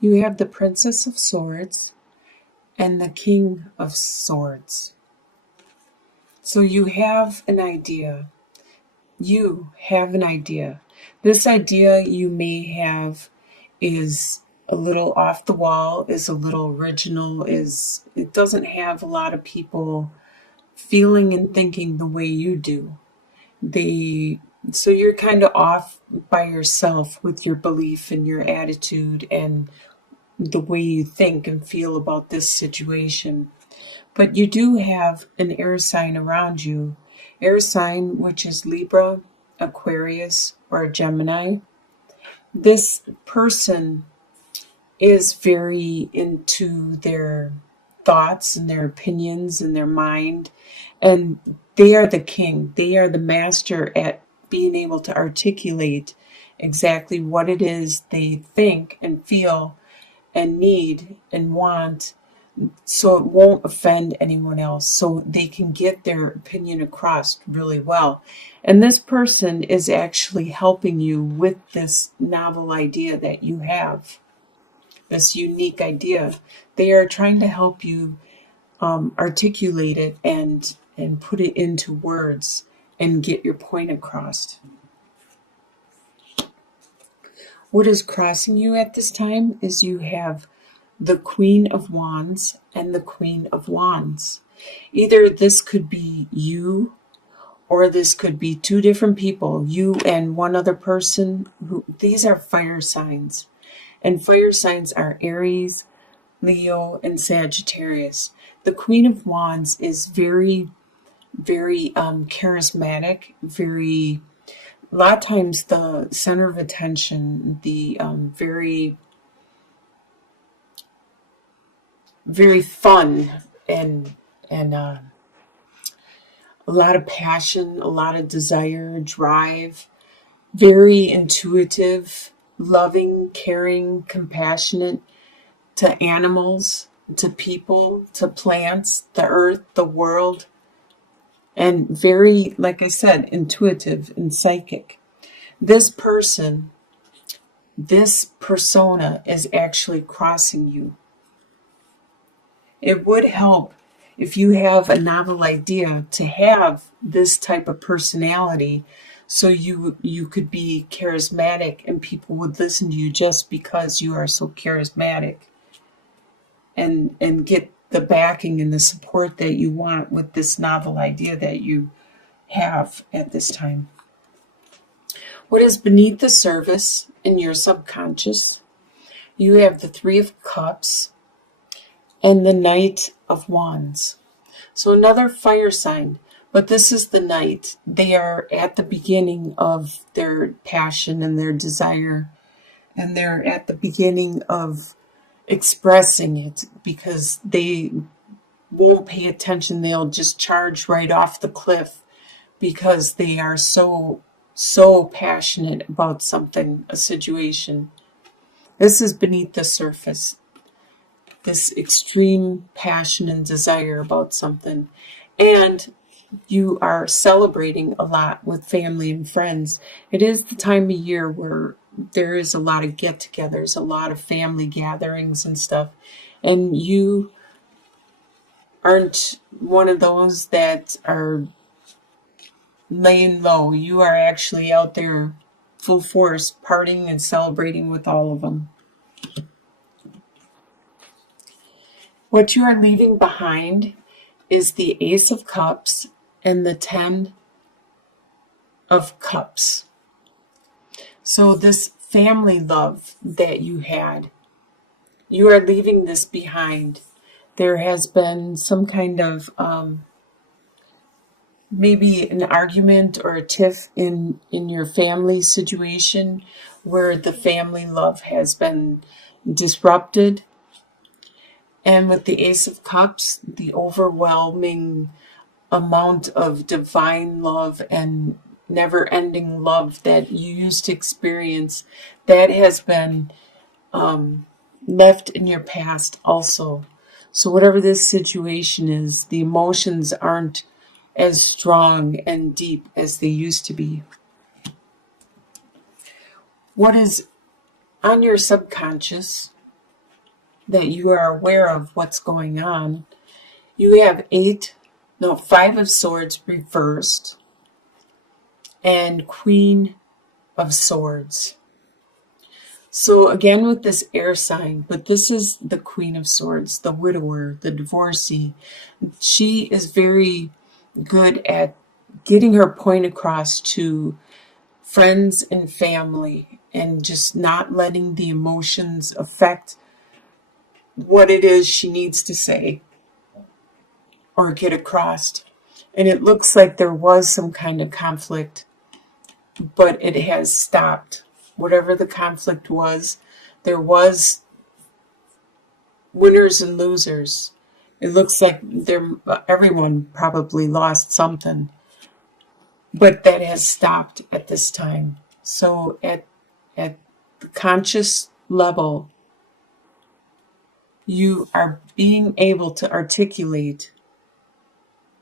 You have the Princess of Swords and the King of Swords. So you have an idea. You have an idea. This idea you may have is a little off the wall, is a little original, it doesn't have a lot of people feeling and thinking the way you do. So you're kind of off by yourself with your belief and your attitude and the way you think and feel about this situation. But you do have an air sign around you. Air sign, which is Libra, Aquarius, or Gemini. This person is very into their thoughts and their opinions and their mind. And they are the king. They are the master at being able to articulate exactly what it is they think and feel and need and want, so it won't offend anyone else, so they can get their opinion across really well. And this person is actually helping you with this novel idea that you have, this unique idea. They are trying to help you articulate it and put it into words and get your point across. What is crossing you at this time is you have the Queen of Wands and the Queen of Wands. Either this could be you, or this could be two different people, you and one other person. These are fire signs. And fire signs are Aries, Leo, and Sagittarius. The Queen of Wands is very, very charismatic, a lot of times the center of attention, the very, very fun and a lot of passion, a lot of desire, drive, very intuitive, loving, caring, compassionate to animals, to people, to plants, the earth, the world, and very, like I said, intuitive and psychic. This person, this persona is actually crossing you. It would help if you have a novel idea to have this type of personality, so you could be charismatic and people would listen to you just because you are so charismatic, and get the backing and the support that you want with this novel idea that you have at this time. What is beneath the surface in your subconscious? You have the Three of Cups and the Knight of Wands. So another fire sign, but this is the Knight. They are at the beginning of their passion and their desire, and they're at the beginning of expressing it, because they won't pay attention. They'll just charge right off the cliff because they are so passionate about something, a situation. This is beneath the surface, this extreme passion and desire about something. And you are celebrating a lot with family and friends. It is the time of year where there is a lot of get-togethers, a lot of family gatherings and stuff. And you aren't one of those that are laying low. You are actually out there full force, partying and celebrating with all of them. What you are leaving behind is the Ace of Cups and the Ten of Cups. So this family love that you had, you are leaving this behind. There has been some kind of maybe an argument or a tiff in your family situation where the family love has been disrupted. And with the Ace of Cups, the overwhelming amount of divine love and never-ending love that you used to experience, that has been left in your past also. So whatever this situation is, the emotions aren't as strong and deep as they used to be. What is on your subconscious that you are aware of what's going on. You have 5 of Swords reversed and Queen of Swords. So again with this air sign, but this is the Queen of Swords, the widower, the divorcee. She is very good at getting her point across to friends and family and just not letting the emotions affect what it is she needs to say or get across. And it looks like there was some kind of conflict, but it has stopped. Whatever the conflict was, there was winners and losers. It looks like everyone probably lost something, but that has stopped at this time. So at the conscious level, you are being able to articulate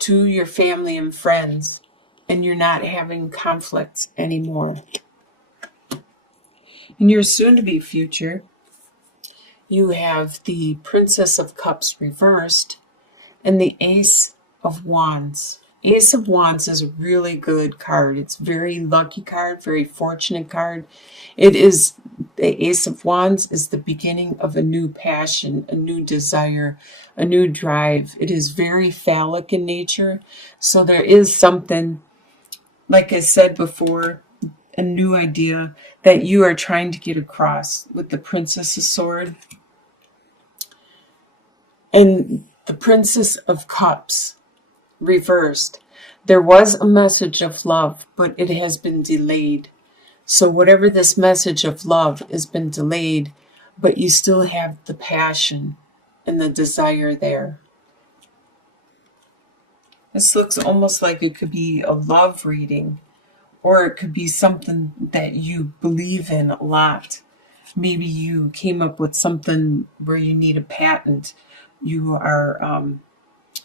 to your family and friends, and you're not having conflicts anymore. In your soon-to-be future, you have the Princess of Cups reversed and the Ace of Wands. Ace of Wands is a really good card. It's a very lucky card, very fortunate card. The Ace of Wands is the beginning of a new passion, a new desire, a new drive. It is very phallic in nature. So there is something, like I said before, a new idea that you are trying to get across with the Princess of Swords and the Princess of Cups reversed. There was a message of love, but it has been delayed. So whatever this message of love has been delayed, but you still have the passion and the desire there. This looks almost like it could be a love reading, or it could be something that you believe in a lot. Maybe you came up with something where you need a patent. You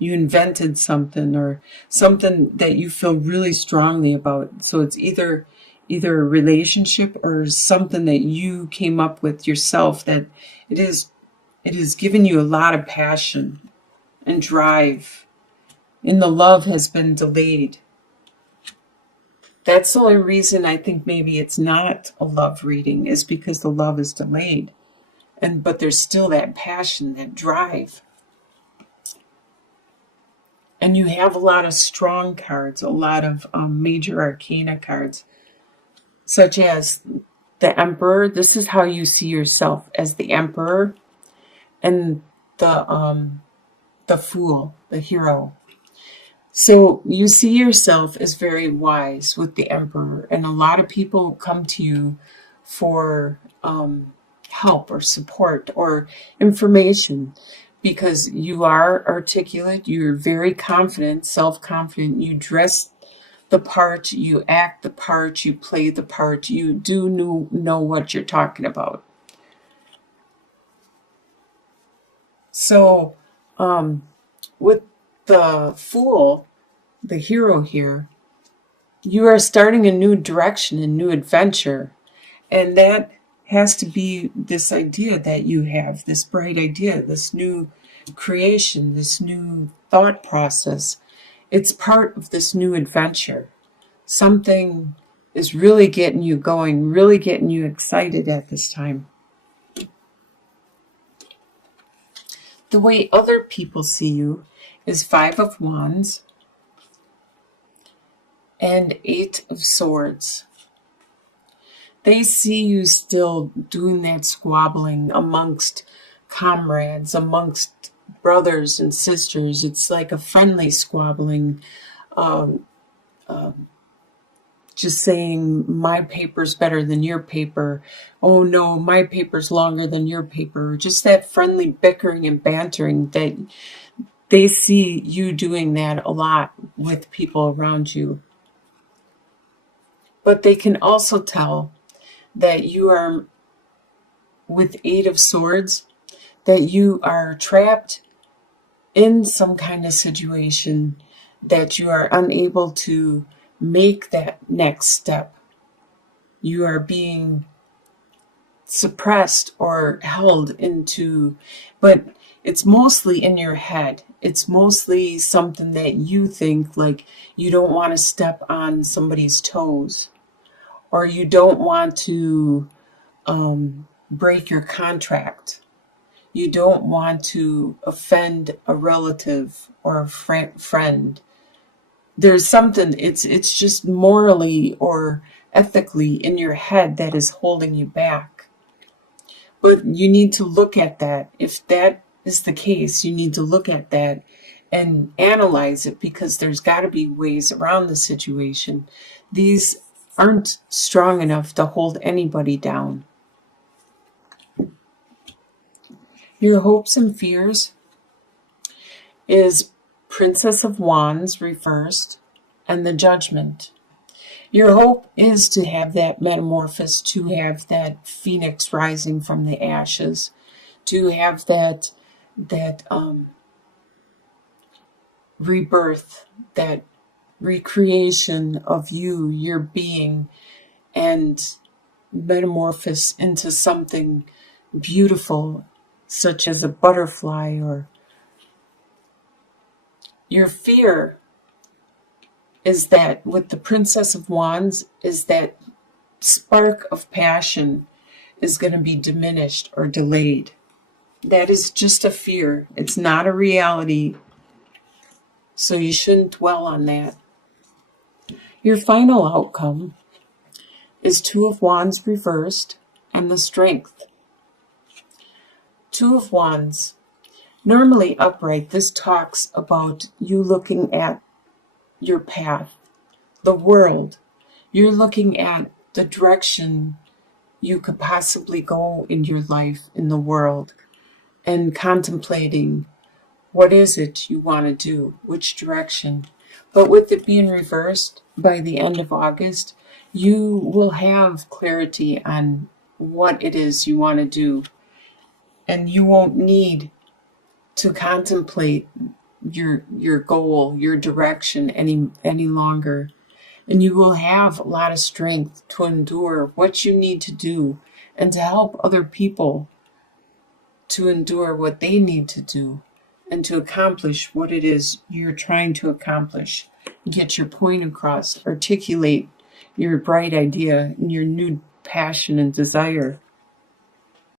invented something, or something that you feel really strongly about. So it's either a relationship or something that you came up with yourself, that it is given you a lot of passion and drive, and the love has been delayed. That's the only reason I think maybe it's not a love reading, is because the love is delayed. But there's still that passion, that drive. And you have a lot of strong cards, a lot of major arcana cards, such as the Emperor. This is how you see yourself, as the Emperor, and the Fool, the hero. So you see yourself as very wise with the Emperor, and a lot of people come to you for help or support or information, because you are articulate, you're very confident, self-confident, you dress the part, you act the part, you play the part, you do know what you're talking about. So with the Fool, the hero here, you are starting a new direction, a new adventure. And that has to be this idea that you have, this bright idea, this new creation, this new thought process. It's part of this new adventure. Something is really getting you going, really getting you excited at this time. The way other people see you is 5 of Wands and 8 of Swords. They see you still doing that squabbling amongst comrades, amongst brothers and sisters. It's like a friendly squabbling, just saying, my paper's better than your paper. Oh no, my paper's longer than your paper. Just that friendly bickering and bantering, that they see you doing that a lot with people around you. But they can also tell that you are, with 8 of Swords, that you are trapped in some kind of situation, that you are unable to make that next step. You are being suppressed or held into, but it's mostly in your head. It's mostly something that you think, like you don't want to step on somebody's toes, or you don't want to break your contract. You don't want to offend a relative or a friend. There's something, it's just morally or ethically in your head that is holding you back. But you need to look at that. If that is the case, you need to look at that and analyze it, because there's got to be ways around the situation. These aren't strong enough to hold anybody down. Your hopes and fears is Princess of Wands reversed and the Judgment. Your hope is to have that metamorphosis, to have that phoenix rising from the ashes, to have that rebirth, that recreation of you, your being, and metamorphose into something beautiful, such as a butterfly. Or your fear is that with the Princess of Wands is that spark of passion is going to be diminished or delayed. That is just a fear. It's not a reality. So you shouldn't dwell on that. Your final outcome is Two of Wands reversed and the Strength. Two of Wands. Normally upright, this talks about you looking at your path, the world. You're looking at the direction you could possibly go in your life, in the world, and contemplating what is it you want to do, which direction. But with it being reversed, by the end of August, you will have clarity on what it is you want to do. And you won't need to contemplate your goal, your direction any longer. And you will have a lot of strength to endure what you need to do and to help other people to endure what they need to do and to accomplish what it is you're trying to accomplish. Get your point across, articulate your bright idea and your new passion and desire.